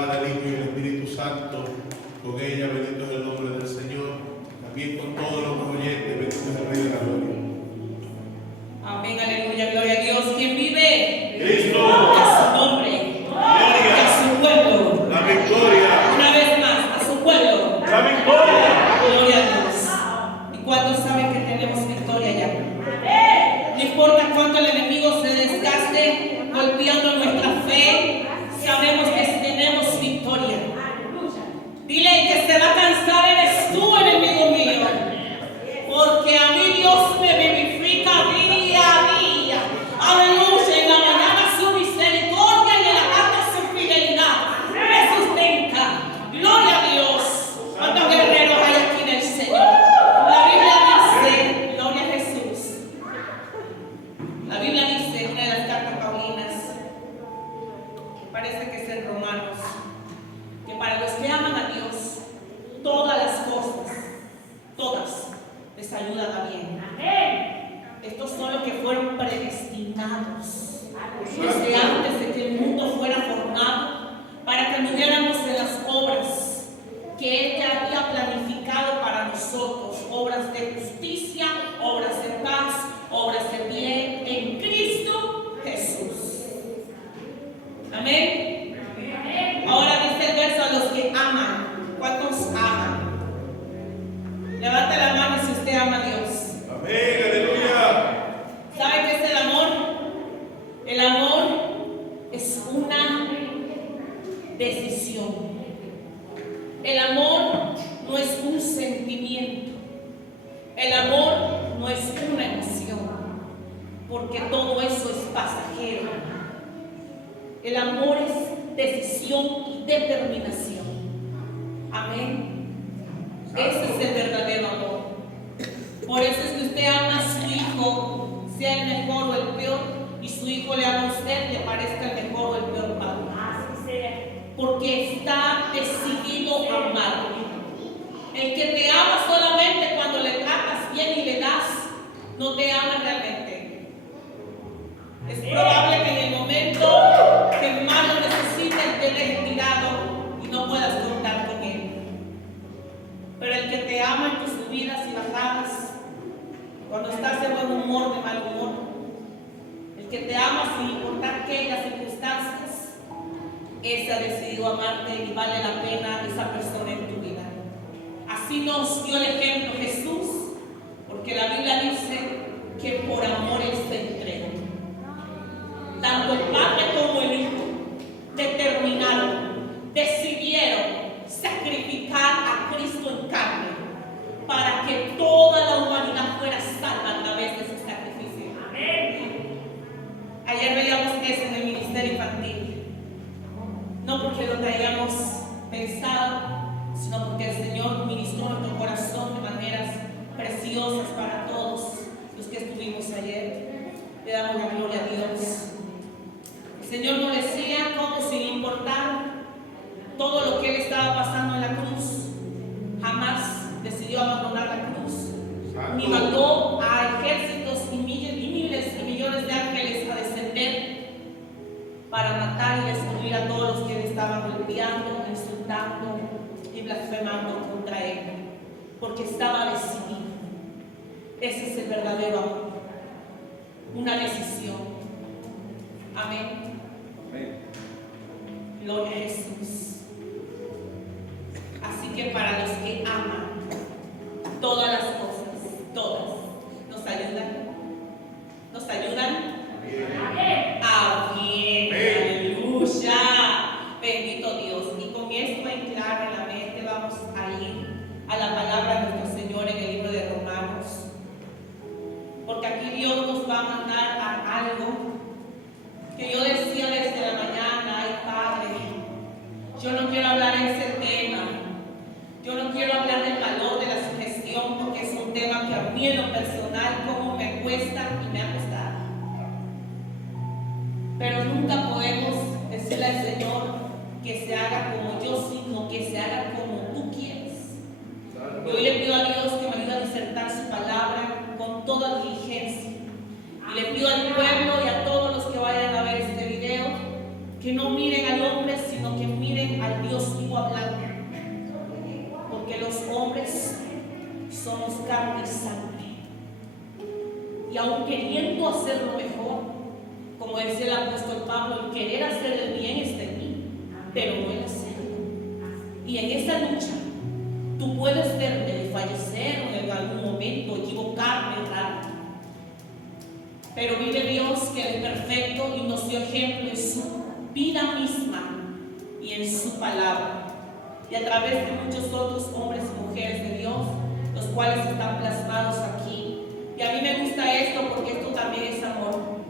Padre, el Hijo y el Espíritu Santo, con ella, bendito es el nombre del Señor, también con todos los oyentes, bendito es el Rey de la Gloria. Amén, aleluya, gloria a Dios. ¿Quién vive? Cristo. A su nombre. Gloria. A su pueblo. La victoria. Una vez más, a su pueblo. La victoria. Gloria a Dios. ¿Y cuántos saben que tenemos victoria ya? No importa cuánto el enemigo se desgaste golpeando nuestra fe, sabemos que tenemos victoria. Dile que se va a cansar, eres tú, enemigo mío, porque a mí Dios me vivifica día a día. Aleluya, en la mañana su misericordia y en la tarde su fidelidad me sustenta. Gloria a Dios. ¿Cuántos guerreros hay aquí en el Señor? La Biblia dice, gloria a Jesús. La Biblia dice en una de las cartas paulinas, que parece que es en Romanos, que para los que aman a Dios, todas las cosas, todas, les ayudan a bien. Estos son los que fueron predestinados desde antes de que el mundo fuera formado, para que anduviéramos en las obras que Él ya había planificado para nosotros, obras de justicia, obras de paz, obras de bien en Cristo Jesús. Amén. Ahora dice el verso, a los que aman. ¿Cuántos aman? Levante la mano si usted ama a Dios. Amén, aleluya. ¿Sabe qué es el amor? El amor es una decisión. El amor no es un sentimiento. El amor no es una emoción, porque todo eso es pasajero. El amor es decisión y determinación. Amén. Ese es el verdadero amor. Por eso es que usted ama a su hijo, sea el mejor o el peor, y su hijo le ama a usted, le parezca el mejor o el peor padre. Porque está decidido a amarle. El que te ama solamente cuando le tratas bien y le das, no te ama realmente. Es probable que en el momento que más lo necesites te dejes tirado y no puedas contar con él. Pero el que te ama en tus subidas y bajadas, cuando estás de buen humor, de mal humor, el que te ama sin importar qué las circunstancias, ese ha decidido amarte y vale la pena esa persona en tu vida. Así nos dio el ejemplo Jesús, porque la Biblia dice que por amor Él se entrega. Tanto el Padre como el Hijo determinaron, decidieron sacrificar a Cristo en carne para que toda la humanidad fuera salva a través de su sacrificio. Amén. Ayer veíamos eso en el ministerio infantil. No porque lo traíamos pensado, sino porque el Señor ministró nuestro corazón de maneras preciosas para todos los que estuvimos ayer. Le damos la gloria a Dios. El Señor nos decía cómo, sin importar todo lo que Él estaba pasando en la cruz, jamás decidió abandonar la cruz, ni mandó a ejércitos y miles y millones de ángeles a descender para matar y destruir a todos los que le estaban golpeando, insultando y blasfemando contra Él, porque estaba decidido. Ese es el verdadero amor, una decisión. Amén. Gloria a Jesús. Así que para los que aman, todas las cosas, todas, nos ayudan. ¿Nos ayudan? Amén. A bien. Aleluya. Bendito Dios. Y con esto en claro en la mente vamos a ir a la palabra de nuestro Señor en el libro de Romanos. Porque aquí Dios nos va a mandar a algo que yo decía desde la mañana. Ay, Padre, yo no quiero hablar de ese tema. Yo no quiero hablar del valor de la sugestión, porque es un tema que a mí en lo personal como me cuesta y me ha costado. Pero nunca podemos decirle al Señor que se haga como yo, sino que se haga como tú quieres. Y hoy le pido a Dios que me ayude a disertar su palabra con toda diligencia. Y le pido al pueblo y a todos los que vayan a ver este video que no miren al hombre, sino que miren al hacer lo mejor. Como decía el apóstol Pablo, el querer hacer el bien está en mí, pero no el hacerlo. Y en esa lucha, tú puedes verme fallecer o en algún momento equivocarme, errar. Pero vive Dios, que es perfecto y nos dio ejemplo en su vida misma y en su palabra. Y a través de muchos otros hombres y mujeres de Dios, los cuales están plasmados aquí. Y a mí me gusta esto porque esto también es amor.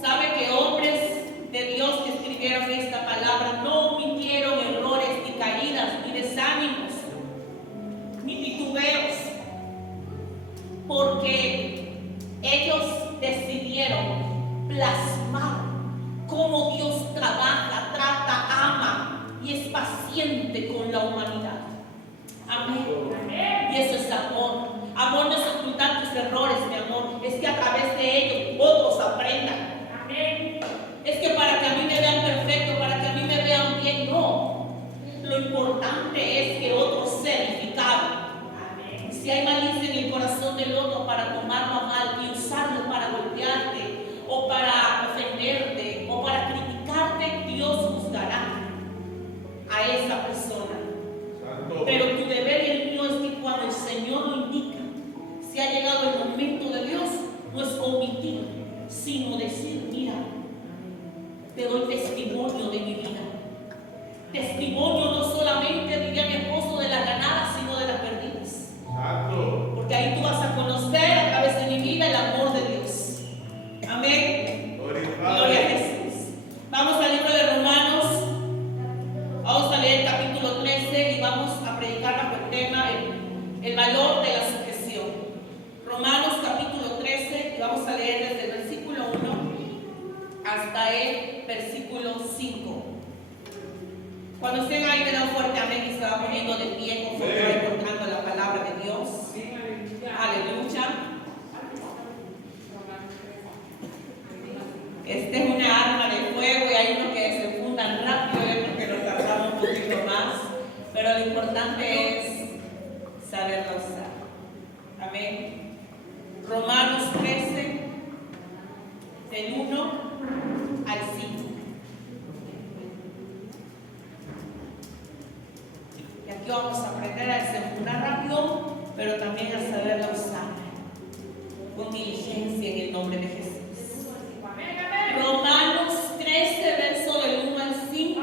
Sabe que hombres de Dios que escribieron esta palabra no omitieron errores, ni caídas, ni desánimos, ni titubeos, porque ellos decidieron plasmar cómo Dios trabaja, trata, ama y es paciente con la humanidad. Amén. Y eso es amor. Amor no es ocultar tus errores, mi amor. Es que a través de ellos otros aprendan. Amén. Es que para que a mí me vean perfecto, para que a mí me vean bien, no. Lo importante es que otros sean edificados. Amén. Si hay malicia en el corazón del otro para tomarlo a mal y usarlo para golpearte o para ofenderte o para criticarte, Dios juzgará a esa persona. Santo. Pero tu deber y el mío es que cuando el Señor lo indica, si ha llegado el momento de Dios, no es omitir, sino decir: mira, te doy testimonio de mi vida. Testimonio no solamente, diría mi esposo, de las ganadas, sino de las perdidas. Exacto. Porque ahí tú vas a conocer a través de mi vida el amor de Dios. Amén. Gloria a Jesús. Vamos al libro de Romanos. Vamos a leer el capítulo 13 y vamos a predicar bajo el tema el valor de la sujeción. Romanos capítulo 13 y vamos a leer desde el versículo 1 hasta el versículo 5. Cuando estén ahí, me dan fuerte amén y se va poniendo de pie conforme va encontrando la palabra de Dios. Aleluya. Esta es una arma de fuego y hay unos que se fundan rápido y otros que nos tardamos un poquito más, pero lo importante es saberlo usar. Amén. Romanos 13, del 1 al 5. Y aquí vamos a aprender a desenfundar rápido, pero también a saberla usar con diligencia en el nombre de Jesús. Romanos 13, verso del 1 al 5.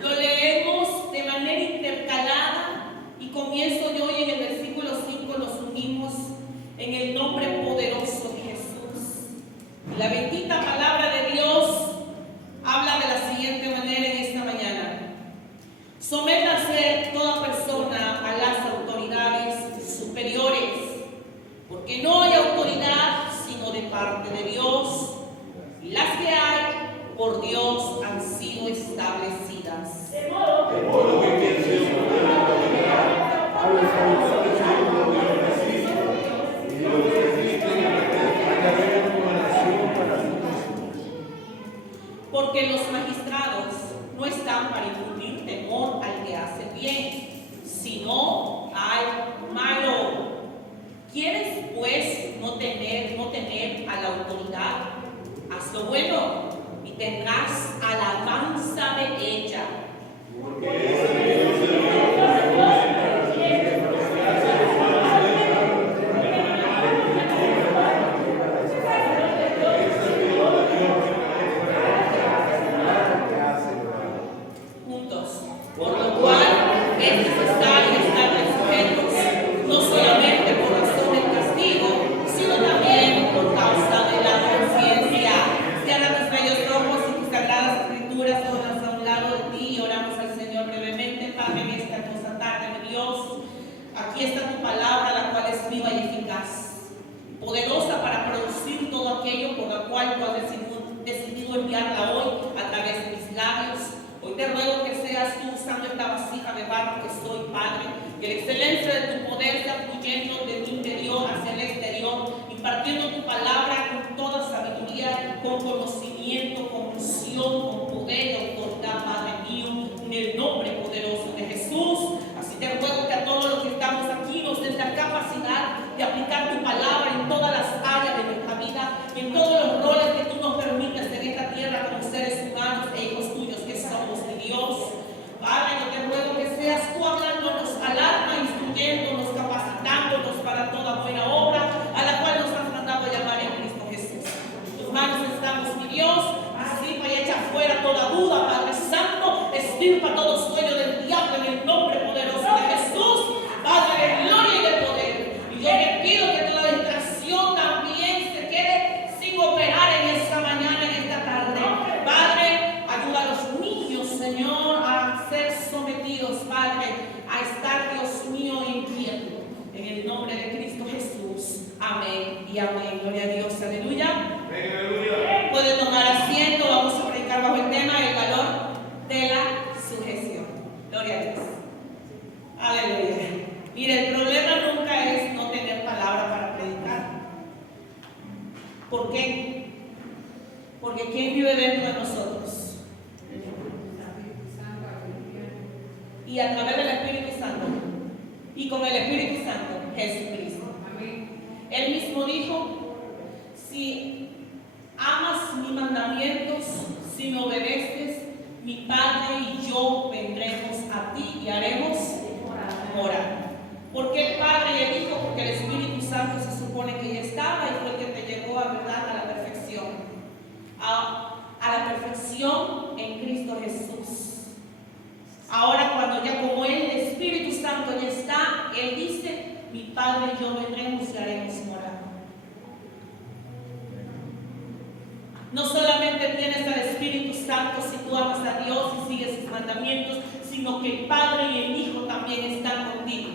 Lo leemos de manera intercalada y comienzo yo y en el versículo 5 los unimos en el nombre poderoso de Jesús. La bendita palabra de Dios habla de la siguiente manera en esta mañana: sométase toda persona a las autoridades superiores, porque no hay autoridad sino de parte de Dios, y las que hay por Dios han sido establecidas. De modo que quien se somete a la autoridad a los autoridades y los que existen haya recomendación para sí mismos. Porque los magistrados no están para infundir temor al que hace bien, sino al malo. ¿Quieres pues no temer a la autoridad? Haz lo bueno y tendrás alabanza de ella. Porque es de Dios el juntos, por lo cual es necesario estar sujetos, no solamente por razón del castigo, sino también por causa de la conciencia. Cierra tus bellos ojos y tus sagradas escrituras todas a un lado de ti y oramos al Señor brevemente. Padre, en esta hermosa tarde, mi Dios, aquí está tu palabra, la cual es viva y eficaz, poderosa para producir todo aquello por lo cual tú has decidido enviarla hoy a través de mis labios. Hoy te ruego que seas tú usando esta vasija de barro que soy, Padre, que la excelencia de tu poder sea fluyendo de mi interior hacia el exterior, impartiendo tu palabra con toda sabiduría, con conocimiento, con unción, con poder y autoridad, Padre mío, en el nombre poderoso de Jesús. Así te ruego que a todos los que estamos aquí nos des la capacidad de aplicar tu palabra en todas las áreas de nuestra vida. Dios, disipa y echa fuera toda duda, Padre Santo, extirpa todo sueño del diablo en el nombre poderoso de Jesús, Padre de gloria y de poder. Y yo te pido que toda distracción también se quede sin operar en esta mañana, en esta tarde. Padre, ayuda a los niños, Señor, a ser sometidos, Padre, a estar, Dios mío, inquieto. En el nombre de Cristo Jesús. Amén y amén. Gloria a Dios. Aleluya. Puede tomar asiento. Vamos a predicar bajo el tema el valor de la sujeción. Gloria a Dios. Aleluya. Mire, el problema nunca es no tener palabra para predicar. ¿Por qué? Porque ¿quién vive dentro de nosotros? Y a través del Espíritu Santo. Y con el Espíritu Santo, Jesucristo. Él mismo dijo: si amas mis mandamientos, si me obedeces, mi Padre y yo vendremos a ti y haremos morar. ¿Por qué el Padre y el Hijo? Porque el Espíritu Santo se supone que ya estaba y fue el que te llevó a verdad a la perfección. A la perfección en Cristo Jesús. Ahora, cuando ya como el Espíritu Santo ya está, Él dice: mi Padre y yo vendremos y haremos morar. No solamente tienes al Espíritu Santo si tú amas a Dios y sigues sus mandamientos, sino que el Padre y el Hijo también están contigo.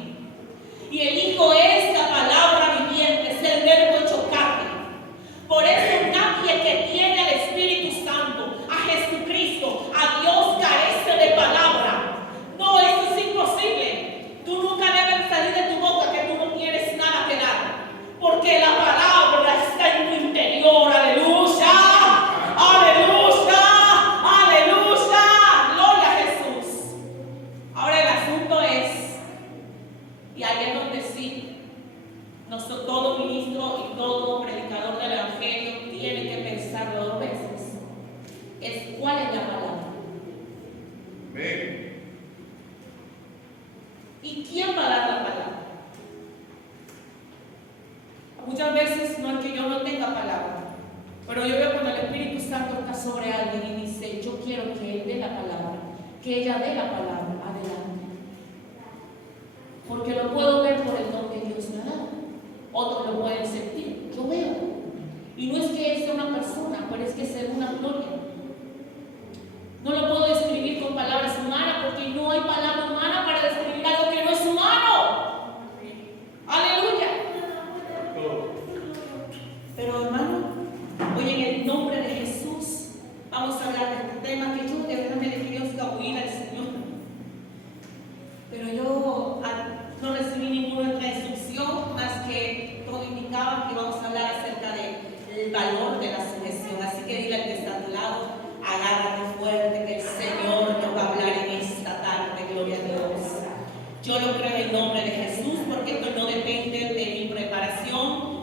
Y el Hijo es la palabra viviente, es el verbo hecho carne. Por eso nadie que tiene al Espíritu Santo, a Jesucristo, a Dios, carece de palabra. No, eso es imposible. Tú nunca debes salir de tu boca que tú no tienes nada que dar. Porque la palabra está en tu interior. Aleluya. Aleluya. Aleluya. Gloria a Jesús. Ahora el asunto es, y ahí es donde sí, todo ministro y todo predicador del Evangelio tiene que pensarlo 2 veces. Es cuál es la palabra. Amén. ¿Y quién va a dar la palabra? Muchas veces no es que yo no tenga palabra, pero yo veo cuando el Espíritu Santo está sobre alguien y dice: yo quiero que Él dé la palabra, que ella dé la palabra, adelante. Porque lo puedo ver por el don que Dios me ha dado. Otros lo pueden sentir, yo veo. Y no es que Él sea una persona, pero es que es una gloria. No lo puedo describir con palabras humanas porque no hay palabra humana para describir algo que no es humano. Aleluya. Pero hermano, hoy en el nombre de Jesús vamos a hablar de este tema que yo de verdad me quería escabullir al Señor. Pero yo no recibí ninguna otra instrucción más que todo indicaba que vamos a hablar acerca del valor de la sujeción. Así que dile al que está a tu lado: agárrate fuerte que el Señor nos va a hablar en esta tarde. Gloria a Dios. Yo lo creo en el nombre de Jesús, porque esto no depende de mi preparación,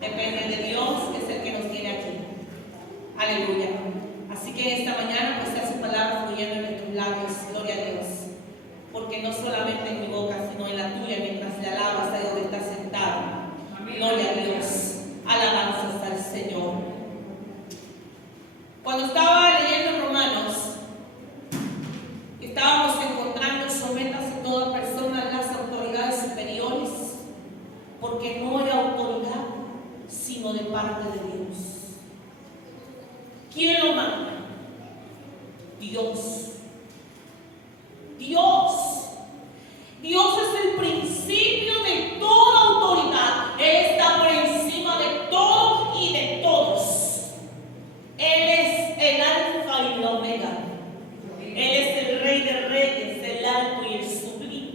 depende de Dios, que es el que nos tiene aquí. Aleluya. Así que en esta mañana pues sea su palabra fluyendo en nuestros labios. Gloria a Dios. Porque no solamente en mi boca, sino en la tuya, mientras le alabas ahí donde estás sentado. Gloria a Dios. Alabanzas al Señor. Cuando estaba leyendo Romanos, estábamos encontrando: sométase toda persona a las autoridades superiores, porque no hay autoridad sino de parte de Dios. ¿Quién lo manda? Dios. Dios. Dios es el principio de toda autoridad. Él está por encima de todo y de todos. Él es el alfa y la omega. Él es el rey de reyes, el alto y el sublime.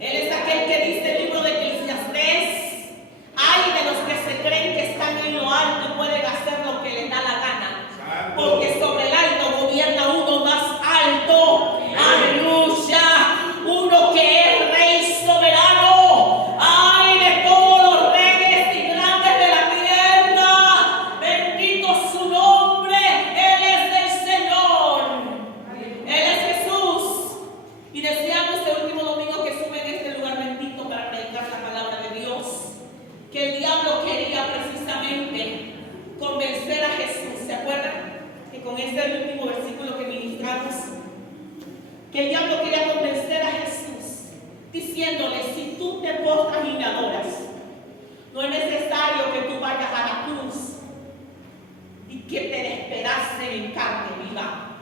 Él es aquel que dice el libro de Eclesiastés: ay de los que se creen que están en lo alto y pueden hacer lo que les da la gana, porque sobre el alto gobierna uno más alto. Aleluya. con este último versículo que ministramos, que el diablo quería convencer a Jesús, diciéndole: si tú te postras y me adoras, no es necesario que tú vayas a la cruz y que te despedacen en carne viva.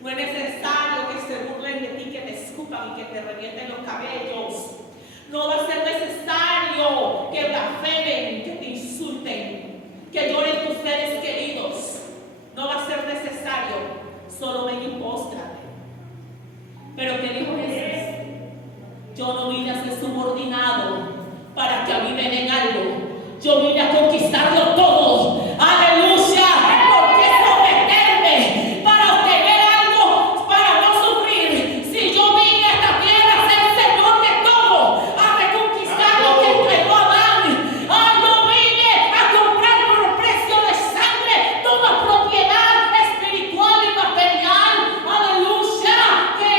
No es necesario que se burlen de ti, que te escupan y que te revienten los cabellos. No va a ser necesario que blasfemen, que te insulten, que lloren tus seres queridos. No va a ser necesario. Solo ven y póstrate. Pero ¿qué dijo Jesús? Yo no vine a ser subordinado para que a mí me den algo. Yo vine a conquistarlo todo. ¡Aleluya! ¿Por qué someterme para obtener algo, para no sufrir? Si yo vine a esta tierra a ser Señor de todo, a reconquistar lo que entregó Adán. ¡Ay, no vine a comprar por precio de sangre toda propiedad espiritual y material! ¡Aleluya! Que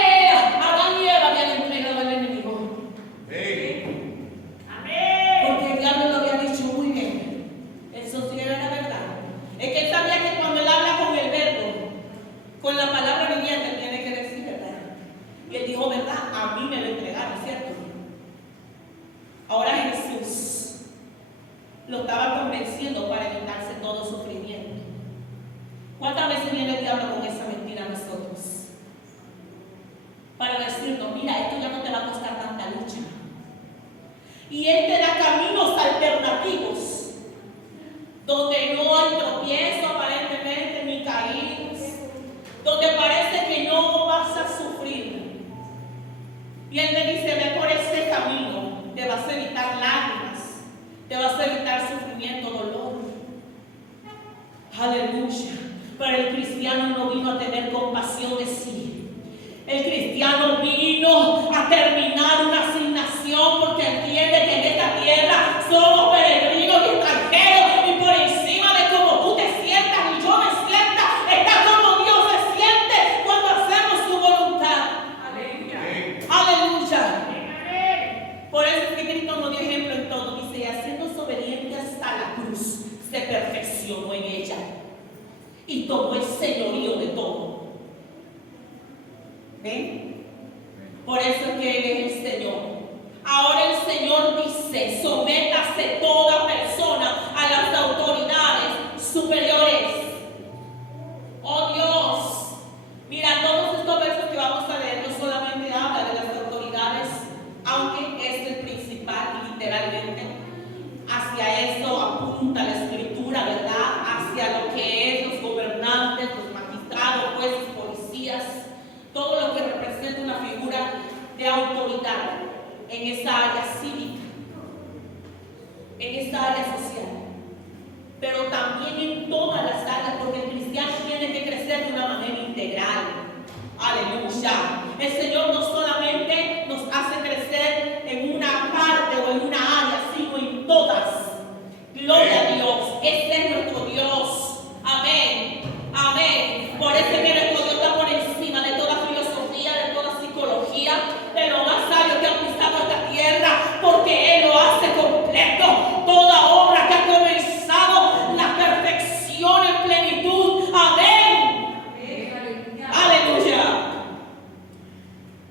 Adán y Eva habían entregado al enemigo. Porque el diablo lo había dicho muy bien. Eso sí era la verdad. Es que él sabía que cuando él habla con el verbo, con la palabra viviente, él tiene que decir verdad. Y él dijo verdad, a mí me lo entregaron, ¿cierto? Ahora Jesús lo estaba convenciendo para evitarse todo sufrimiento. ¿Cuántas veces viene el diablo con esa mentira a nosotros? Para decirnos: mira, esto ya no te va a costar tanta lucha. Y Él te da caminos alternativos, donde no hay tropiezo aparentemente ni caídas, donde parece que no vas a sufrir. Y Él me dice: ve por este camino, te vas a evitar lágrimas, te vas a evitar sufrimiento, dolor. Aleluya. Pero el cristiano no vino a tener compasión de sí. El cristiano vino a terminar una asignación, porque entiende que en esta tierra somos peregrinos y extranjeros, y por encima de cómo tú te sientas y yo me sienta, está como Dios se siente cuando hacemos su voluntad. Aleluya. Por eso es que Cristo nos dio ejemplo en todo. Dice: haciéndose obediente hasta la cruz, se perfeccionó en ella y tomó el señorío de todo. ¿Ven? Por eso es que Él es el Señor. Ahora el Señor dice: sométase toda persona a las autoridades superiores. Oh Dios, mira, todos estos versos que vamos a leer no solamente habla de las autoridades, aunque es el principal literalmente. Hacia eso apunta la Escritura, ¿verdad? Hacia lo que es los gobernantes, los magistrados, jueces, policías, todo lo que representa una figura de autoridad en esa área cívica, en esa área social, pero también en todas las áreas, porque el cristiano tiene que crecer de una manera integral. Aleluya. El Señor no solamente nos hace crecer en una parte o en una área, sino en todas. Gloria a Dios. Este es nuestro Dios. Amén. Amén. Por eso es que nuestro Dios está por encima de toda filosofía, de toda psicología, de lo más sabio que ha pisado esta tierra, porque Él lo hace completo. Toda obra que ha comenzado, la perfección en plenitud. Amén. Aleluya.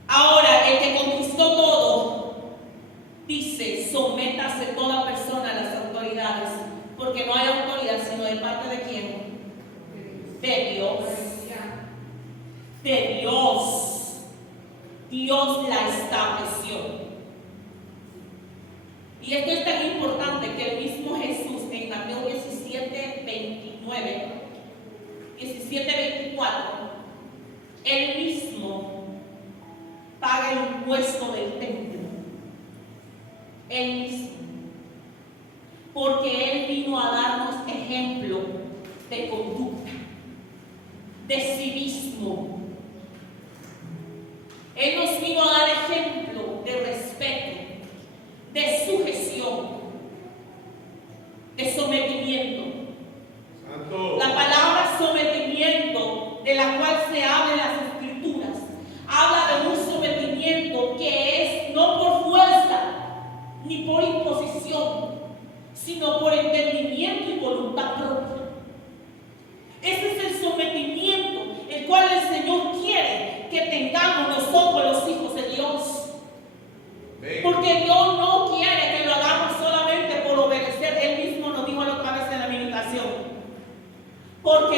Ahora, el que conquistó todo, dice: sométase toda persona a las autoridades, porque no hay autoridad sino de parte de quién? De Dios. De Dios. Dios la estableció. Y esto es tan importante que el mismo Jesús en Mateo 17:29, 17:24, Él mismo paga el impuesto del templo. Él mismo. Porque Él vino a darnos ejemplo de conducta, de civismo. Él nos vino a dar ejemplo de respeto, de sujeción, de sometimiento. Santo. La palabra sometimiento, de la cual se habla en las Escrituras, habla de un sometimiento que es no por fuerza ni por imposición, sino por entendimiento y voluntad propia. Ese es el sometimiento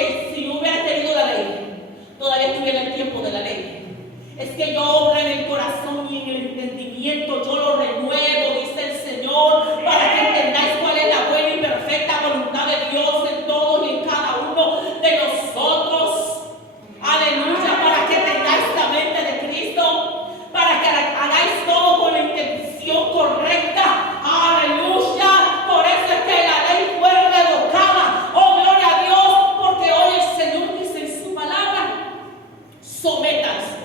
porque si no hubiera querido la ley, todavía estuviera el tiempo de la ley. Es que yo obra en el corazón y en el entendimiento, yo lo renuevo, dice el Señor, para que entendáis cuál es la buena y perfecta voluntad de Dios en todos y en cada uno de nosotros. Aleluya, para que tengáis la mente de Cristo, para que hagáis todo con la intención correcta. Aleluya, por eso es que la ley fue revocada. Oh, gloria a Dios, porque hoy el Señor dice en su palabra, sométanse.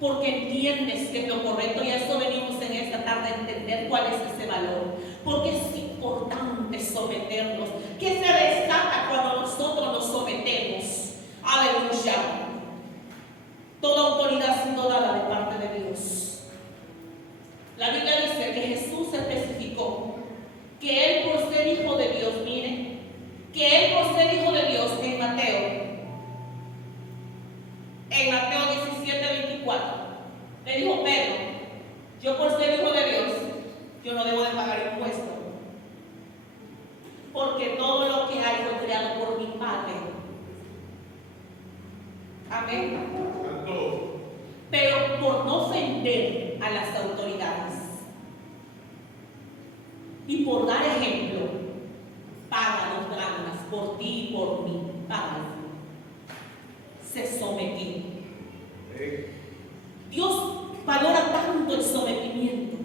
Porque entiendes que es lo correcto, y a eso venimos en esta tarde, a entender cuál es ese valor. Porque es importante someternos. ¿Qué se destaca cuando nosotros nos sometemos? Aleluya. Toda autoridad ha sido dada de parte de Dios. La Biblia dice que Jesús especificó que Él por ser hijo de Dios, miren, que Él por ser hijo de Dios en Mateo 17:24, le dijo Pedro, yo por ser hijo de Dios, yo no debo de pagar impuestos, porque todo lo que hay fue creado por mi Padre. Amén. Pero por no ofender a las autoridades y por dar ejemplo, paga los dramas por ti y por mí. Padre, se sometió. Dios valora tanto el sometimiento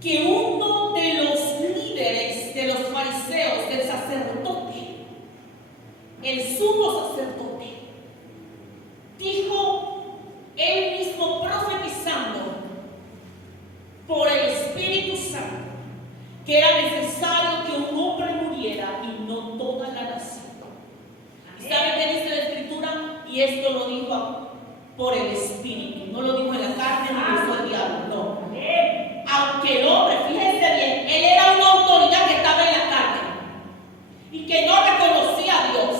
que uno de los líderes de los fariseos, del sacerdote, el sumo sacerdote, dijo él mismo profetizando por el Espíritu Santo que era necesario que un hombre muriera y no toda la nación. ¿Sabe qué dice la Escritura? Y esto lo dijo por el Espíritu, no lo dijo en la carne, no lo hizo el diablo, no. Aunque el hombre, fíjense bien, él era una autoridad que estaba en la carne y que no reconocía a Dios.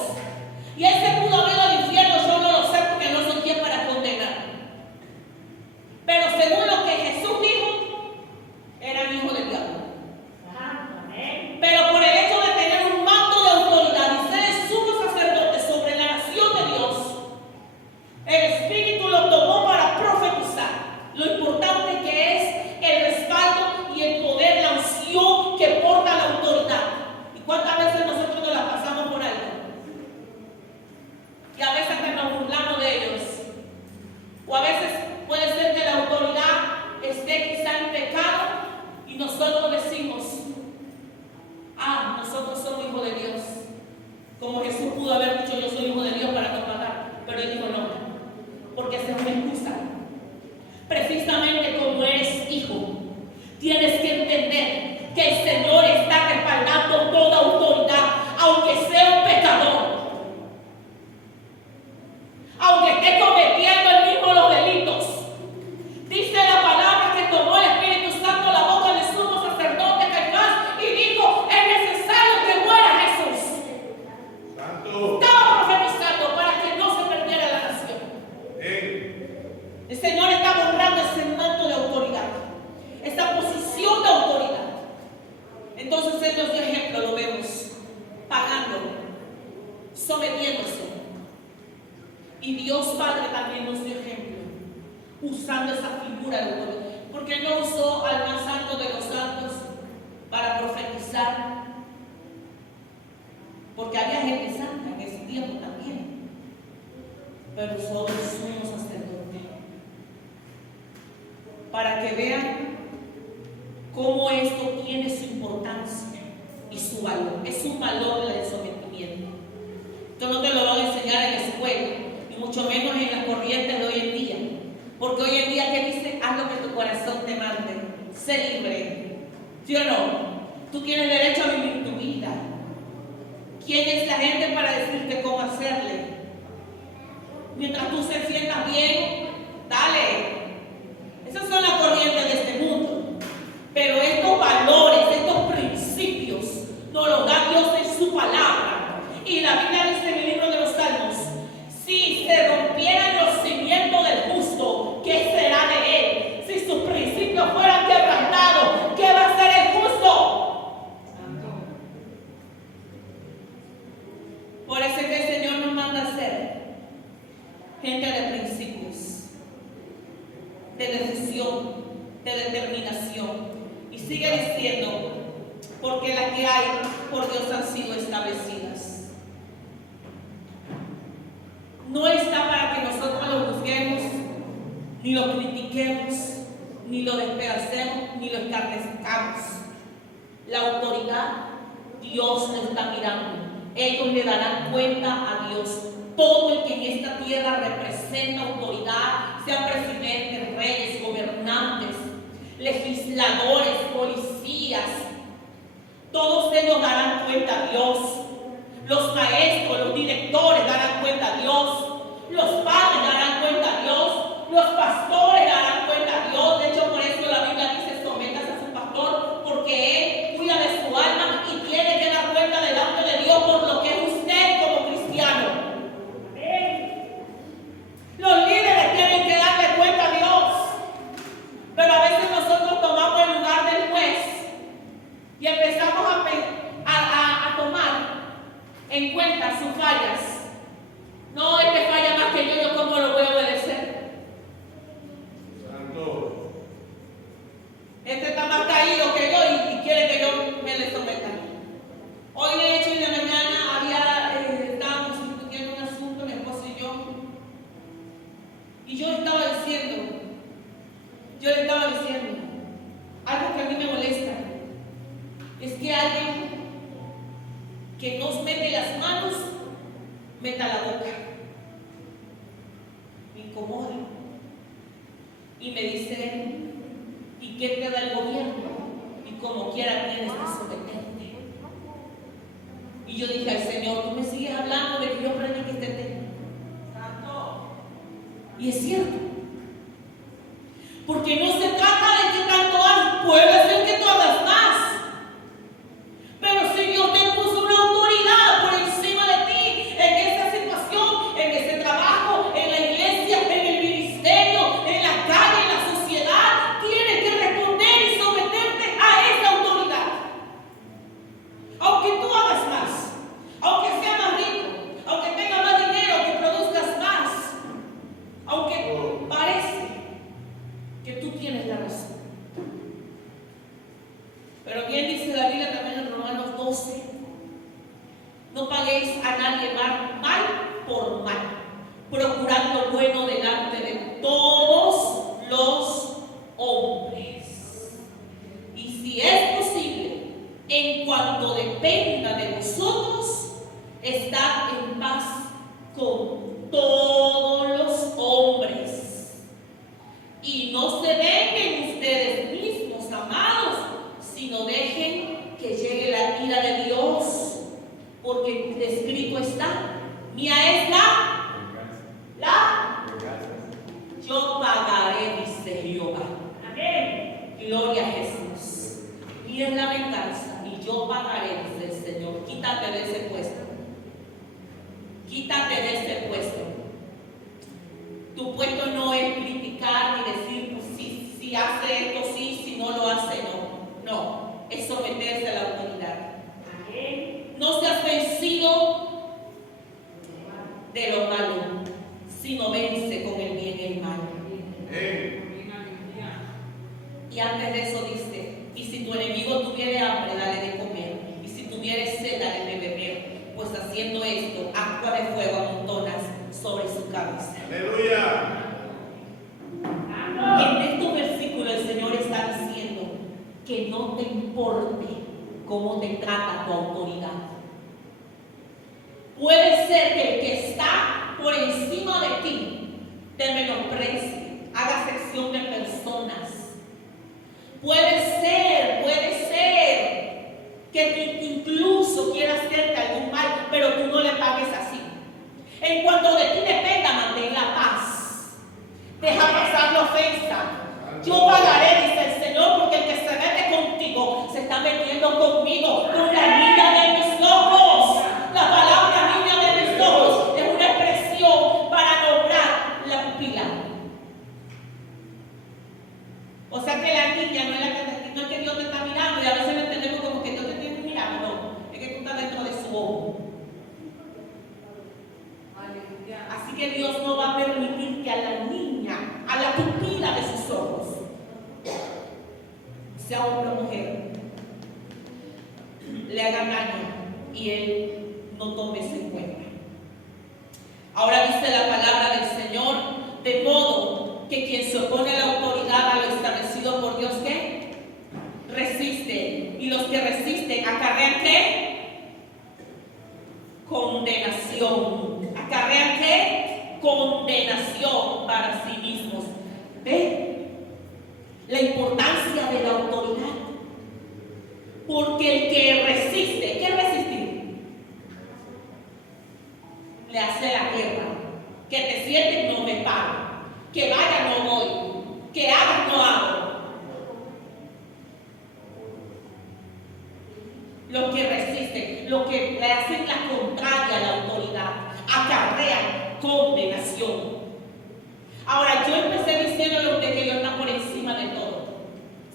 Y él se pudo haber ido al infierno, yo no lo sé porque no soy quien para condenar. Pero según lo que Jesús dijo, era el hijo del diablo. Pero por el hecho de tener un manto de autoridad y ser el sumo sacerdote sobre la nación de Dios, el Espíritu lo tomó para profetizar lo importante que es el respaldo y el poder, la unción que porta la autoridad. ¿Y cuántas veces nosotros nos la pasamos por alto? Y a veces que nos burlamos de ellos. O a veces puede ser que la autoridad esté quizá en pecado y nosotros decimos, nosotros somos hijos de Dios. Como Jesús pudo haber dicho, yo soy hijo de Dios para no pagar. Pero él dijo no, porque esa es una excusa. Precisamente como eres hijo, tienes que entender que el Señor está respaldando toda autoridad, aunque sea un pecador, aunque esté cometiendo el mismo los delitos. Dice la palabra que tomó el Espíritu Santo la boca del sumo sacerdote Caifás y dijo, es necesario que muera Jesús. Santo. Estaba profetizando para que no se perdiera la nación. El Señor está honrando ese manto de autoridad, esa posición de autoridad. Entonces Él nos dio ejemplo, lo vemos, pagando, sometiéndose. Y Dios Padre también nos dio ejemplo, usando esa figura de autoridad. Porque Él no usó al más santo de los santos para profetizar. Porque había gente santa en ese tiempo también. Pero usó el sumo sacerdote. Para que vean cómo esto tiene su importancia y su valor. Es un valor del sometimiento. Esto no te lo van a enseñar en la escuela, y mucho menos en las corrientes de hoy en día. Porque hoy en día, ¿qué dice? Haz lo que tu corazón te mande. Sé libre. ¿Sí o no? Tú tienes derecho a vivir tu vida. ¿Quién es la gente para decirte cómo hacerle? Mientras tú se sientas bien, dale. Esas son las corrientes de este mundo. Pero estos valores, estos principios, nos los da Dios en su palabra. Y la Biblia dice en el libro de los Salmos, si se rompieran los cimientos del justo, ¿qué será de él? Si sus principios fueran quebrantados, ¿qué va a ser el justo? a ser gente de principios, de decisión, de determinación. Y sigue diciendo, porque las que hay por Dios han sido establecidas. No está para que nosotros lo juzguemos, ni lo critiquemos, ni lo despedacemos, ni lo escarnezcamos. La autoridad, Dios lo está mirando. Ellos le darán cuenta a Dios. Todo el que en esta tierra representa autoridad, sean presidentes, reyes, gobernantes, legisladores, policías, todos ellos darán cuenta a Dios. Los maestros, los directores darán cuenta a Dios. Los padres darán cuenta a Dios. Los pastores darán cuenta a Dios. De hecho, por eso la Biblia dice: sométase a su pastor, porque él cuida de su alma y tiene que dar cuenta delante de Dios por lo que es usted como cristiano. Los líderes tienen que darle cuenta a Dios. Pero a veces nosotros tomamos el lugar del juez y empezamos a tomar en cuenta sus fallas. No, este falla más que yo cómo lo voy a obedecer. Santo. Este está más caído que yo y quiere que yo me le someta. Hoy de hecho en la mañana estábamos discutiendo un asunto, mi esposo y yo. Y yo le estaba diciendo algo que a mí me molesta. Es que alguien que nos mete las manos, meta la boca. Me incomoda. Y me dice: ¿y qué te da el gobierno? Y como quiera tienes que someterte. Y yo dije al Señor: tú me sigues hablando de que yo predique este tema. Y es cierto. Porque no se trata de que tanto hagas, puede ser que tú hagas más. Pero si Dios te puso una autoridad por encima de ti, en esa situación, en ese trabajo, en la iglesia, en el ministerio, en la calle, en la sociedad, tienes que responder y someterte a esa autoridad. Aunque tú hagas más, aunque sea más rico, aunque tenga más dinero, que produzcas más, aunque parece que tú tienes la razón. Pero bien dice la Biblia también en Romanos 12: no paguéis a nadie mal por mal, procurad lo bueno delante de todos los hombres. Y si es posible, en cuanto dependa de vosotros, estad en paz con todos los hombres. Y no se vengan ustedes mismos, amados, sino dejen que llegue la ira de Dios, porque escrito está: mía es yo pagaré, dice Jehová. Amén. Gloria a Jesús. Mía es la venganza y yo pagaré, dice el Señor. Quítate de ese puesto. Quítate de ese puesto. Tu puesto no es criticar ni decir, pues, si hace esto sí, si no lo hace no. No, es someterse a la autoridad. No seas vencido de lo malo, sino vence con el bien y el mal. Y antes de eso dice: y si tu enemigo tuviere hambre, dale de comer, y si tuviere sed, dale de beber, pues haciendo esto, agua de fuego amontonas sobre su cabeza. Aleluya. En estos versículos el Señor está diciendo que no te importe cómo te trata tu autoridad. Puede ser que el que está por encima de ti te menosprecie, haga sección de personas. Puede ser que incluso quiera hacerte algún mal, pero tú no le pagues así. En cuanto de ti dependa, mantén la paz. Deja pasar la ofensa. Yo pagaré, dice el Señor, porque el que se mete contigo se está metiendo conmigo, con la niña de mis ojos. La palabra niña de mis ojos es una expresión para nombrar la pupila. O sea que la niña no es que Dios te está mirando, y a veces lo entendemos como que Dios te tiene mirando, no, es que tú estás dentro de su ojo. que Dios no va a permitir que a la niña, a la pupila de sus ojos, sea hombre o mujer, le hagan daño y él no tome eso en cuenta. Ahora dice la palabra del Señor, de modo que quien se opone a la autoridad, a lo establecido por Dios, ¿qué? Resiste. Y los que resisten acarrean ¿qué? Condenación. ¿Acarrean qué? Condenación para sí mismos. ¿Ve? La importancia de la autoridad. Porque el que resiste, ¿qué es resistir? Le hace la guerra. Que te sientes, no me paro. Que vaya, no voy. Que haga, no hago. Los que resisten, los que le hacen la contraria a la autoridad, acarrean condenación. Ahora, yo empecé diciéndole a usted que Dios está por encima de todo.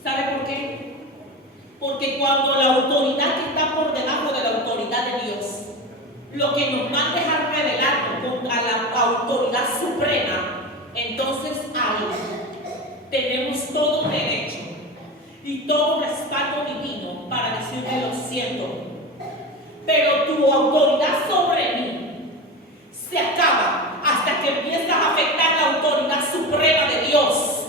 ¿Sabe por qué? Porque cuando la autoridad está por debajo de la autoridad de Dios, lo que nos manda es a rebelarnos contra la autoridad suprema, entonces ahí tenemos todo derecho y todo respaldo divino para decirle lo siento, pero tu autoridad sobre mí se acaba hasta que empiezas a afectar la autoridad suprema de Dios,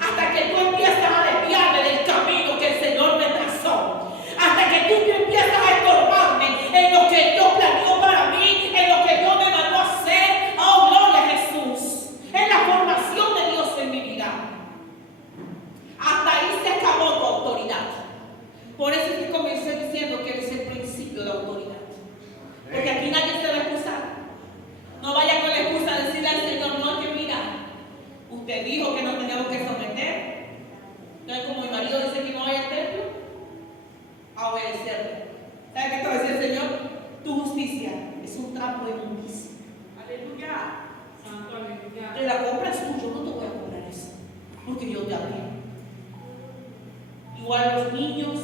hasta que tú empiezas a desviarme del camino que el Señor me trazó, hasta que tú empiezas a estorbarme en lo que Dios planeó para mí, en lo que Dios me mandó a hacer. Oh, gloria a Jesús, en la formación de Dios en mi vida. Hasta ahí se acabó tu autoridad. Por eso es que comencé diciendo que eres el principio de autoridad. Porque aquí nadie se va a excusar. No vaya con la excusa de decirle al Señor, no, que mira, usted dijo que nos teníamos que someter. Entonces, como mi marido dice que no vaya al templo, a obedecerle. ¿Sabe qué te va a decir el Señor? Tu justicia es un trapo de inmundicia. Aleluya. Santo, aleluya. Te la compras tú, yo no te voy a cobrar eso. Porque yo te amé. Igual los niños,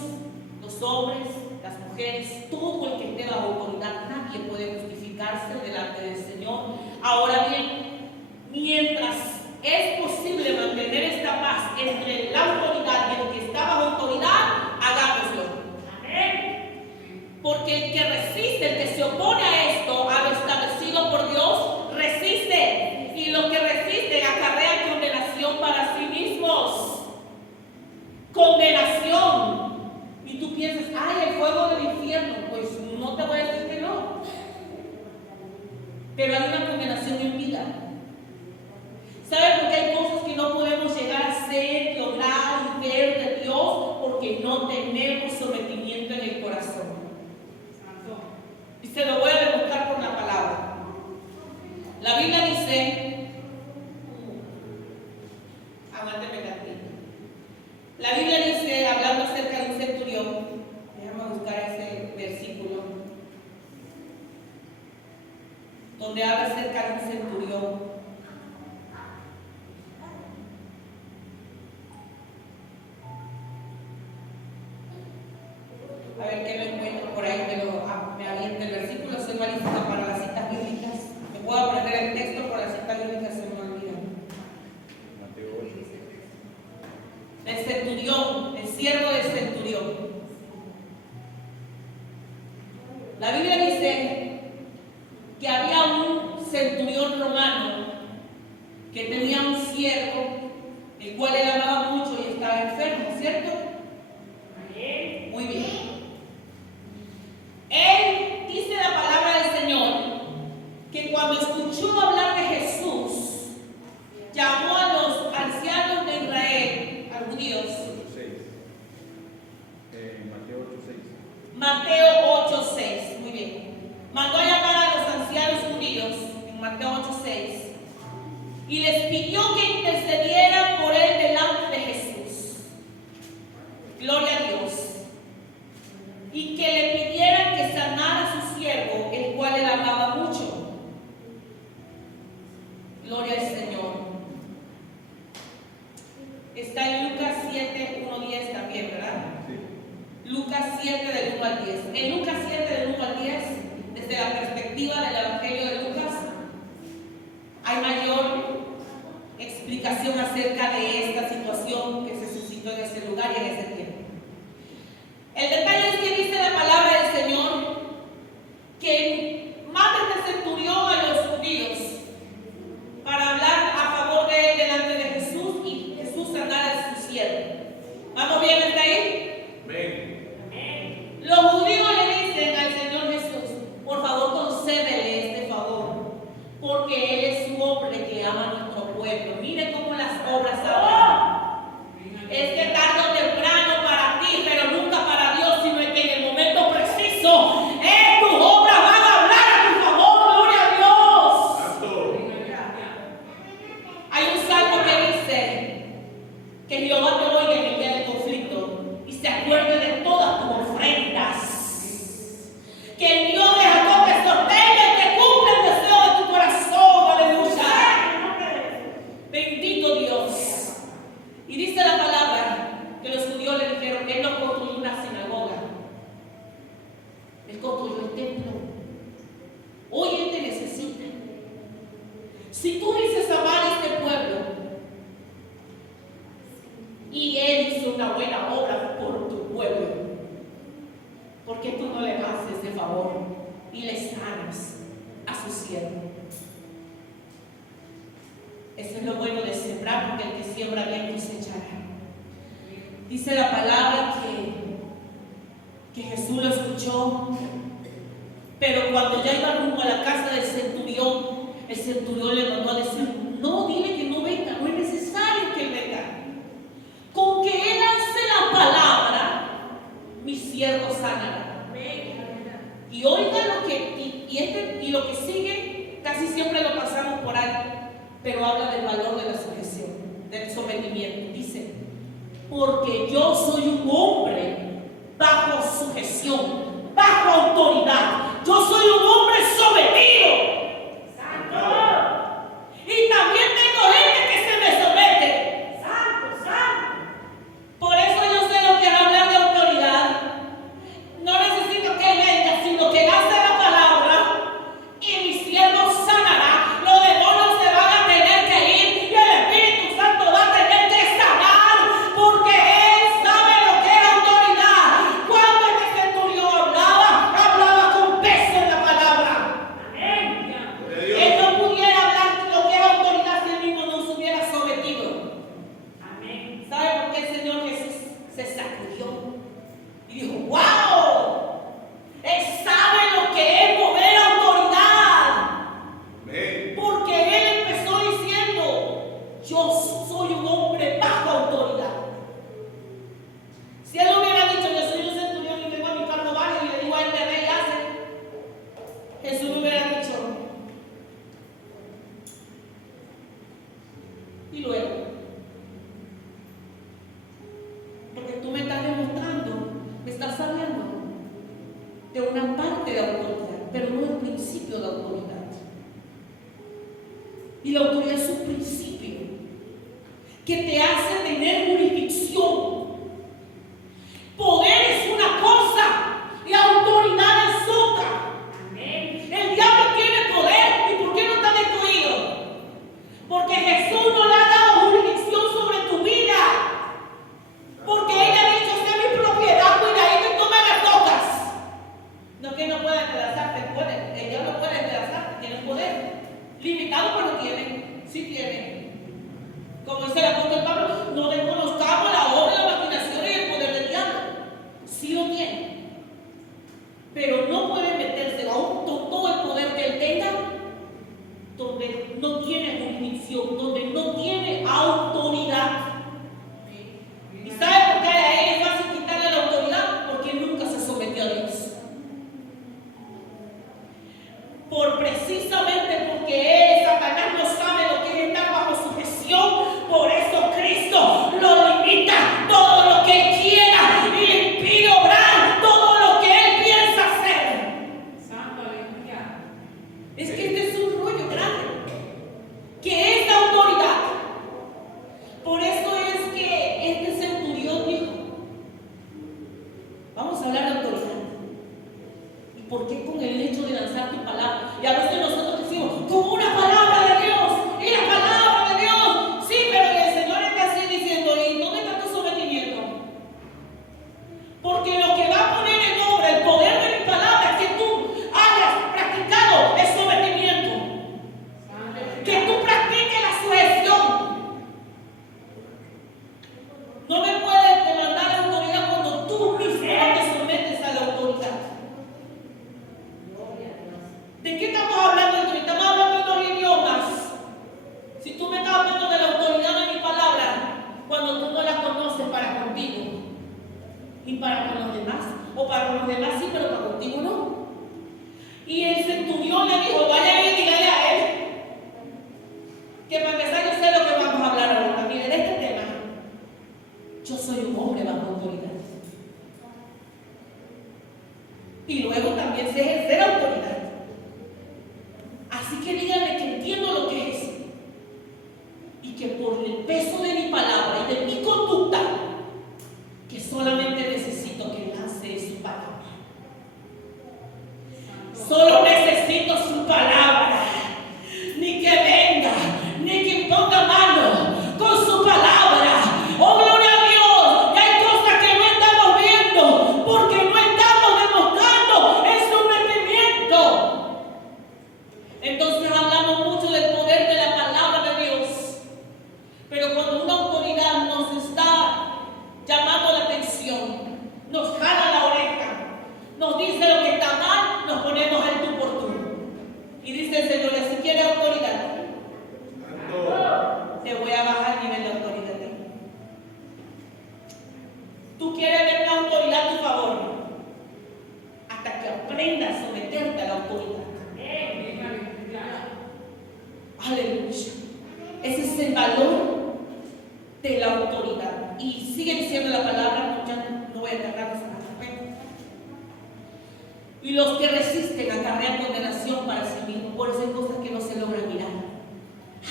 los hombres, las mujeres, todo el que esté bajo autoridad, nadie puede justificarse delante del Señor. Ahora bien, mientras es posible mantener esta paz entre la autoridad y el que está bajo autoridad, hagámoslo. Amén. Porque el que resiste, el que se opone a esto, a lo establecido por Dios, resiste. Y los que resisten acarrean condenación para sí mismos. Condenación. Y tú piensas, ay, el fuego del infierno. Pues no te voy a decir que no. Pero hay una condenación en vida. ¿Sabe por qué hay cosas que no podemos llegar a ser, lograr y ver de Dios? Porque no tenemos sometimiento en el corazón. Y se lo voy a demostrar por la palabra. La Biblia dice, aguánteme tantito. La Biblia dice, hablando acerca de un centurión, déjame buscar ese versículo, donde habla acerca de un centurión. A ver qué me encuentro por ahí, me avienta el versículo. Soy malísima para las citas bíblicas. Me puedo aprender el texto, por las citas bíblicas se me olvidan. El centurión, el siervo del centurión. La Biblia dice que había un centurión romano que tenía un siervo, el cual él amaba mucho y estaba enfermo, ¿cierto? Muy bien. Él dice la palabra del Señor que cuando escuchó hablar de Jesús, llamó a los ancianos de Israel, a judíos. Mateo 8:6. Muy bien. Mandó a llamar a los ancianos judíos en Mateo 8:6 y les pidió que intercedieran por él delante de Jesús. Gloria a Dios. Y que le pidieran que sanara a su siervo, el cual él amaba mucho. Gloria al Señor. Está en Lucas 7, 1, 10 también, ¿verdad? Sí. Lucas 7 del 1 al 10. En Lucas 7 del 1 al 10, desde la perspectiva del Evangelio de Lucas, acerca de esta situación que se suscitó en ese lugar y en ese tiempo. El detalle es que dice la palabra del Señor que manda este centurión a los judíos para hablar a favor de él delante de Jesús y Jesús sanara a su siervo. ¿Vamos bien hasta ahí? Amén. Los judíos le dicen al Señor Jesús: por favor, concédele este favor, porque Él es un hombre que ama a nuestro pueblo. Mire cómo las obras hablan. Es que tarde o temprano para ti, pero nunca para Dios, sino que en el momento preciso, tus obras van a hablar a tu favor. Gloria a Dios. Santo. Hay un salmo que dice que Jehová te oiga en el día del conflicto y se acuerde de todas tus ofrendas. Que el Dios de Jacob te sostenga y te cumpla el deseo de tu corazón. Aleluya. Bendito Dios. Y dice la palabra que los judíos le dijeron que Él no construyó una sinagoga. Él construyó el templo. Hoy Él te necesita. Si tú dices amar a este pueblo y Él hizo una buena obra por tu pueblo, ¿por qué tú no le haces ese favor y le sanas a su siervo? Eso es lo bueno de sembrar, porque el que siembra bien cosechará. Dice la palabra que Jesús lo escuchó, pero cuando ya iba rumbo a la casa del centurión, el centurión le mandó a decir: no, dile que no venga, no es necesario que él venga. Con que él lance la palabra, mi siervo sanará. Y oiga lo que, y lo que sigue, casi siempre lo pasamos por ahí, pero habla del valor de la sujeción, del sometimiento. Dice: porque yo soy un hombre bajo sujeción, bajo autoridad. Yo soy un hombre sometido. Y también tengo gente que se me somete. Santo, santo. Por eso yo sé lo que es hablar de autoridad. No necesito que venga, sino que lance la palabra y mi siervo sanará. Los demonios se van a tener que ir y el Espíritu Santo va a tener que sanar, porque Él sabe lo que es autoridad. Cuando este centurión hablaba con peso en la palabra. Amén. Él no pudiera hablar lo que es autoridad si él mismo no se hubiera sometido. Amén. ¿Sabe por qué el Señor Jesús se sacudió y dijo: ¡wow! Él sabe lo que es mover autoridad. Amén. Porque Él empezó diciendo: yo soy un hombre bajo autoridad. Si Él hubiera dicho: yo soy un centurión y tengo a mi carro bajo y le digo a este rey, hace, Jesús le hubiera dicho: y luego, porque tú me estás demostrando, me estás hablando de una parte de autoridad, pero no el principio de autoridad. Y la autoridad es un principio que te hace tener jurisdicción. Poder es una cosa y autoridad es otra. El diablo tiene poder. ¿Y por qué no está destruido? Porque Jesús no le ha dado jurisdicción sobre tu vida. Porque Él ha dicho: sé mi propiedad, cuidadito que tú me la tocas. No que no pueda despedazarte, puede. El diablo puede despedazarte, tiene poder. Limitado, pero tiene, sí tiene. Como dice el apóstol Pablo, no desconozcamos la obra, la maquinación y el poder del diablo. Sí lo tiene. Pero no puede meterse aún con todo el poder que él tenga donde no tiene jurisdicción, donde no tiene autoridad. ¿Y sabe por qué a él es fácil quitarle la autoridad? Porque él nunca se sometió a Dios. Precisamente porque él, Satanás, no sabe lo que es estar bajo sujeción. Por eso Cristo lo limita todo lo que él quiera y le impide obrar todo lo que él piensa hacer. Santo, aleluya. Es que este es un rollo grande, que es la autoridad. Por eso es que este centurión dijo: vamos a hablar de autoridad. ¿Y por qué con el hecho de lanzar tu palabra? Y a veces nosotros decimos: como una palabra de Dios, y la palabra de Dios. Sí, pero el Señor me dijo, vaya y dígale a él que para empezar yo sé lo que vamos a hablar ahorita. Miren, este tema, yo soy un hombre bajo autoridad. Y luego también sé ejercer autoridad. Así que díganme que entiendo lo que es. Y que por el peso de mi palabra y de mi conducta, que solamente necesito que lance su palabra. Solo necesito su palabra. Ni que venga, ni que ponga mano con su palabra. Oh, gloria a Dios. Y hay cosas que no estamos viendo porque no estamos demostrando el sometimiento. Entonces hablamos mucho del poder de la palabra de Dios. Pero cuando una autoridad nos está llamando la atención, nos jala la oreja, nos dice lo que está mal, nos ponemos al tú por tú. Y dice el Señor, si quieres autoridad, te voy a bajar el nivel de autoridad. Tú quieres ver una autoridad a tu favor, hasta que aprendas a someterte a la autoridad. Aleluya. Ese es el valor de la autoridad. Y sigue diciendo la palabra, ya no voy a tardar más. Y los que resisten acarrean condenación para sí mismos. Por eso hay cosas que no se logran mirar.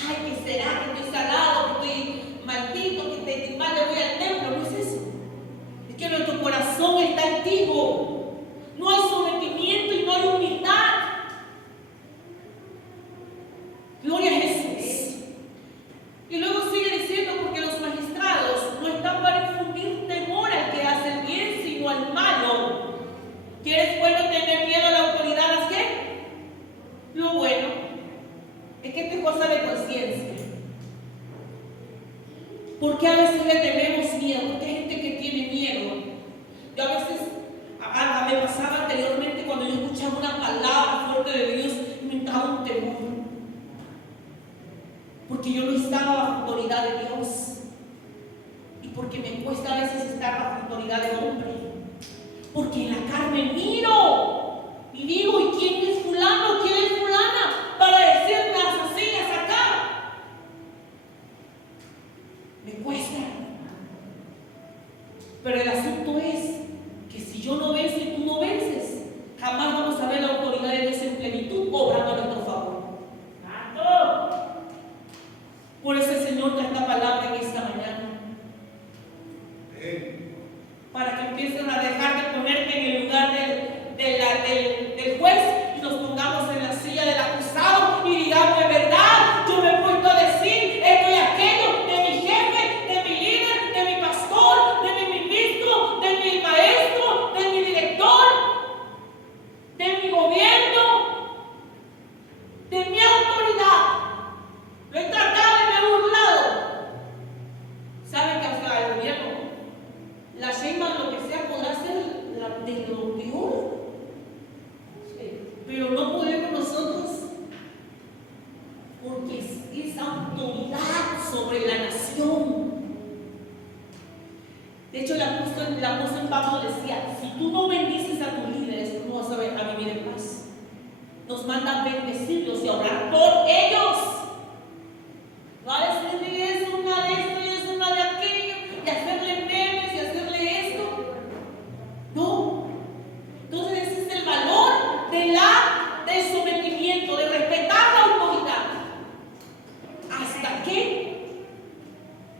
Ay, ¿qué será? Que estoy salado, que estoy maldito, que te mal le voy al templo. No es eso. Es que nuestro corazón está altivo. No hay sometimiento y no hay humildad. Gloria a Jesús. Y luego sigue diciendo, porque los magistrados no están para infundir temor al que hace el bien, sino al malo. ¿Quieres bueno tener miedo a la autoridad? ¿Haz qué? Lo bueno es que esto es cosa de conciencia. ¿Por qué a veces le tenemos miedo? Porque hay gente que tiene miedo. Yo a veces, me pasaba anteriormente cuando yo escuchaba una palabra fuerte de Dios, me entraba un temor. Porque yo no estaba bajo autoridad de Dios. Y porque me cuesta a veces estar bajo autoridad de hombre. Porque en la carne miro y digo, ¿y quién es fulano? ¿Quién es fulana? Para decirme así, acá. Me cuesta. Pero el asunto es que si yo no venzo y tú no vences, jamás vamos a ver la autoridad de Dios en plenitud obrando a nuestro favor. Por eso el Señor da esta palabra en esta mañana. Para que empiecen a dejar de ponerte en el lugar del juez y nos pongamos en la silla del acusado y digamos, de verdad, yo me he puesto a decir esto y aquello de mi jefe, de mi líder, de mi pastor, de mi ministro, de mi maestro, de mi director, de mi gobierno, de mi autoridad. Lo he tratado y me he burlado. ¿Saben que hasta el gobierno, la Sheinbaum, lo que sea, podrá ser de lo peor? Pero no podemos nosotros, porque es autoridad sobre la nación. De hecho, el apóstol Pablo decía, si tú no bendices a tus líderes, tú no vas a vivir en paz. Nos manda a bendecirlos y a orar por ellos. No a decirle es una de esto y es una de aquello, y hacerle memes y hacerle esto. No. Entonces ese es el valor del sometimiento, de respetar la autoridad.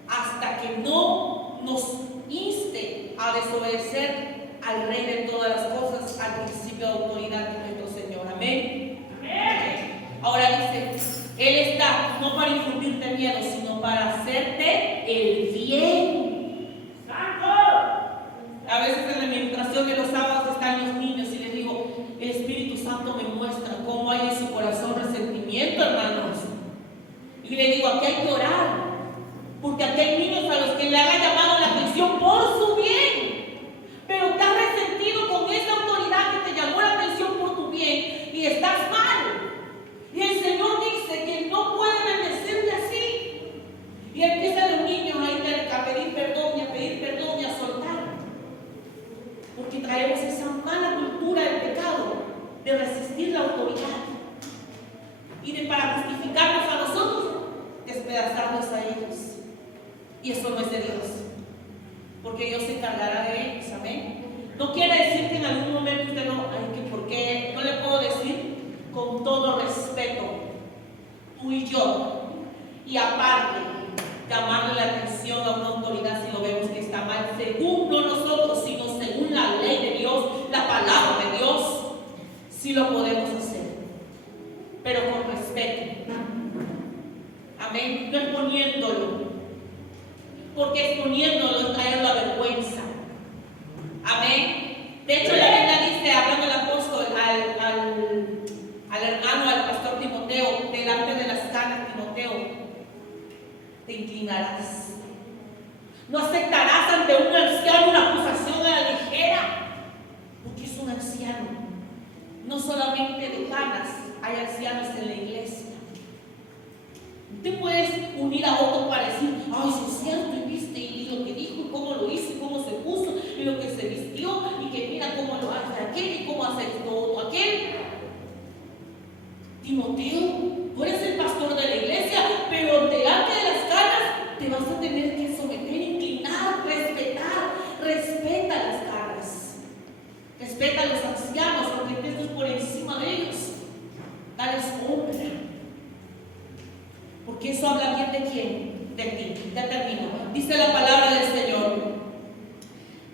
Hasta que no nos inste a desobedecer al Rey de todas las cosas, al principio de autoridad de nuestro Señor. Amén. Amén. Ahora dice, Él está no para infundirte miedo, sino para hacerte el bien. ¡Santo! A veces en la administración de los sábados están los niños y les digo, el Espíritu Santo me muestra cómo hay en su corazón resentimiento, hermanos. Y le digo, aquí hay que orar, porque aquí hay niños a los que le han llamado la atención por su bien, pero te has resentido con esa autoridad que te llamó la atención por tu bien y estás mal. Y el Señor dice que no puede bendecirte así. Y empiezan los niños a pedir perdón y a soltar. Porque traemos esa mala cultura del pecado de resistir la autoridad. encargará de ellos, amén. No quiere decir que en algún momento usted no, ay, que por qué, no le puedo decir con todo respeto, tú y yo, y aparte, llamarle la atención a una autoridad si lo vemos que está mal, según no nosotros, sino según la ley de Dios, la palabra de Dios, sí lo podemos hacer, pero con respeto, amén, no exponiéndolo, porque exponiéndolo es traerlo a vergüenza, amén. De hecho, la Biblia dice, hablando el apóstol al hermano, al pastor Timoteo, delante de las canas, Timoteo, te inclinarás. No aceptarás ante un anciano una acusación a la ligera, porque es un anciano. No solamente de canas, hay ancianos en la iglesia. Te puedes unir a otro para decir, ay, sí es cierto, y viste, y lo que dijo, y cómo lo hizo, y cómo se puso, y lo que se vistió, y que mira cómo lo hace aquel, y cómo hace todo aquel. Timoteo, tú eres el pastor de la iglesia, pero delante de las caras te vas a tener que someter, inclinar, respetar. Respeta las caras, respeta a los ancianos, porque tú estás por encima de ellos. Dales honra, porque eso habla bien de quién, de ti. Ya termino. Dice la palabra del Señor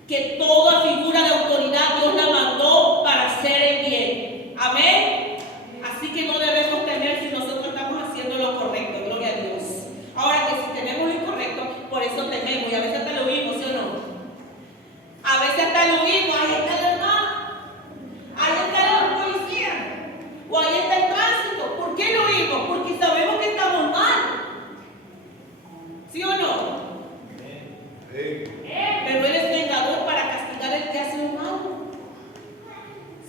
que toda figura de autoridad Dios la mandó para hacer el bien. Amén. Así que no debemos temer si nosotros estamos haciendo lo correcto. Gloria a Dios. Ahora que si tenemos lo incorrecto, por eso tememos, y a veces hasta lo oímos, ¿sí o no? A veces hasta lo oímos, ahí está el hermano, ahí está la policía, o ahí está el tránsito. ¿Por qué lo oímos? Porque sabemos que estamos mal. ¿Sí o no? Pero Él es vengador para castigar al que hace lo malo.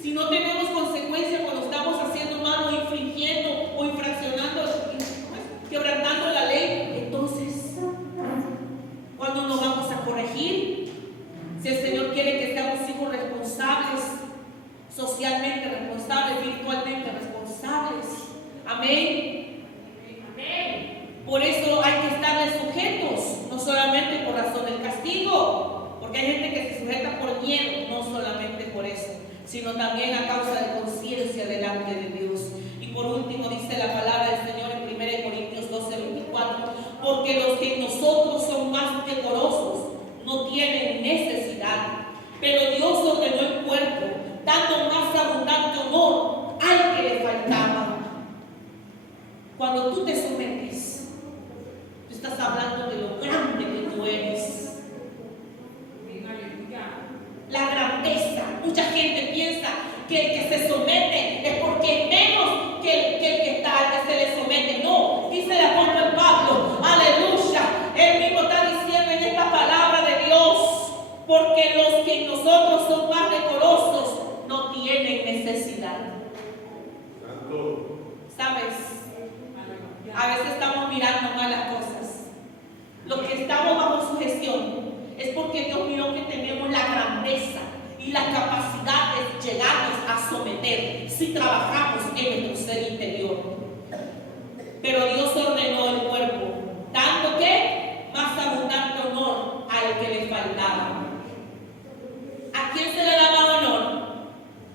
Si no tenemos consecuencias cuando estamos haciendo mal o infringiendo o infraccionando, quebrantando la ley, entonces, ¿cuándo nos vamos a corregir? Si el Señor quiere que seamos hijos responsables, socialmente responsables, espiritualmente responsables. Amén. Por eso hay que estarle sujetos, no solamente por razón del castigo, porque hay gente que se sujeta por miedo, no solamente por eso, sino también a causa de conciencia delante de Dios. Y por último dice la palabra del Señor en 1 Corintios 12:24, porque los que en nosotros son más decorosos no tienen necesidad, pero Dios ordenó el cuerpo, dando más abundante honor al que le faltaba. Cuando tú te sometes, tú estás hablando de lo grande que tú eres. La grandeza. Mucha gente piensa que el que se somete es porque es menos que el que se le somete. No, dice el apóstol Pablo, aleluya, él mismo está diciendo en esta palabra de Dios, porque los que en nosotros son más decorosos no tienen necesidad. ¿Sabes? A veces estamos mirando mal las cosas. Los que estamos bajo su gestión es porque Dios miró que tenemos la grandeza y la capacidad de llegarnos a someter si trabajamos en nuestro ser interior. Pero Dios ordenó el cuerpo, dando que más abundante honor al que le faltaba. ¿A quién se le daba honor?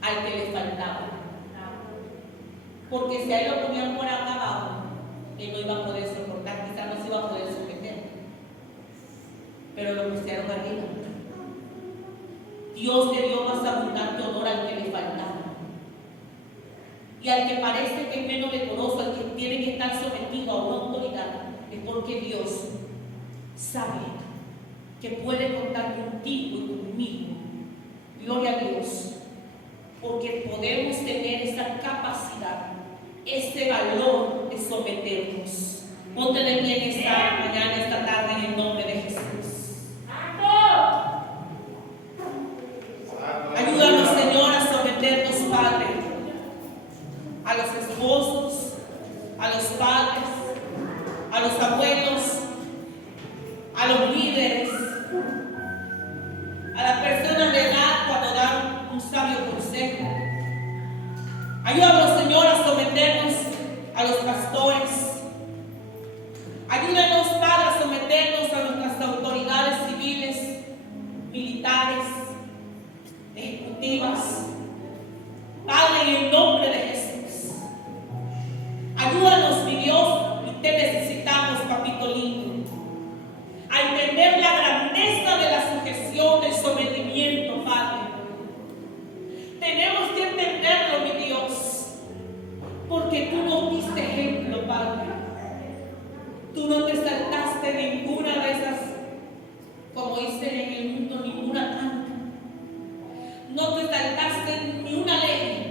Al que le faltaba. Porque si a él lo ponían por acá abajo, él no iba a poder soportar, quizás no se iba a poder someter. Pero lo pusieron arriba. Dios le dio más abundante honor al que le faltaba. Y al que parece que es menos decoroso, al que tiene que estar sometido a una autoridad, es porque Dios sabe que puede contar contigo y conmigo. Gloria a Dios. Porque podemos tener esa capacidad, ese valor de someternos. Ponte de pie en esta mañana, esta tarde, en el nombre de Jesús. Ayúdanos, Señor, a someternos, Padre, a los esposos, a los padres, a los abuelos, a los líderes, a las personas de edad cuando dan un sabio consejo. Ayúdanos, Señor, a someternos a los pastores. Ayúdanos, Padre, a someternos a nuestras autoridades civiles, militares, entender la grandeza de la sujeción, del sometimiento, Padre. Tenemos que entenderlo, mi Dios, porque tú nos diste ejemplo, Padre. Tú no te saltaste ninguna de esas, como dicen en el mundo, ninguna tanta. No te saltaste ni una ley.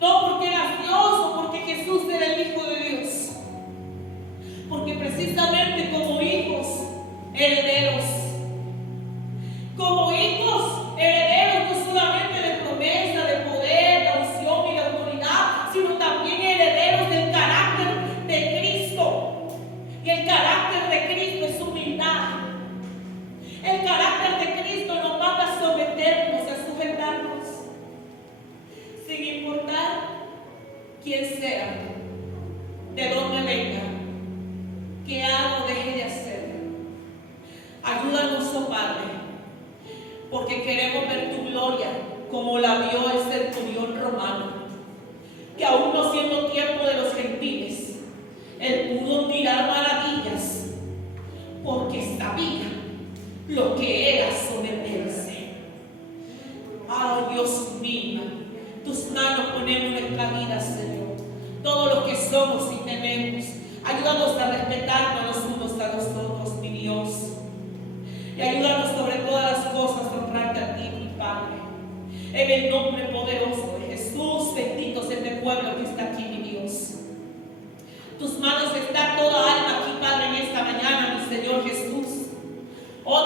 No porque eras Dios o porque Jesús era el Hijo de Dios. Porque precisamente como hijos, herederos. Como hijos, herederos no solamente de promesa, de poder, de unción y de autoridad, sino también herederos del carácter de Cristo. Y el carácter de Cristo es humildad. El carácter de Cristo nos manda a someternos, a sujetarnos, sin importar quién sea, de dónde venga, qué haga o deje de hacer. Ayúdanos, oh Padre, porque queremos ver tu gloria como la vio el centurión romano, que aún no siendo tiempo de los gentiles, él pudo mirar maravillas, porque sabía lo que era someterse. Oh Dios mío, tus manos ponemos nuestra vida, Señor. Todo lo que somos y tenemos, ayúdanos a respetarnos los unos a los otros, mi Dios. Y ayúdanos sobre todas las cosas a honrarte a ti, mi Padre. En el nombre poderoso de Jesús, bendito sea este pueblo que está aquí, mi Dios. Tus manos está toda alma aquí, Padre, en esta mañana, mi Señor Jesús. Oh Dios.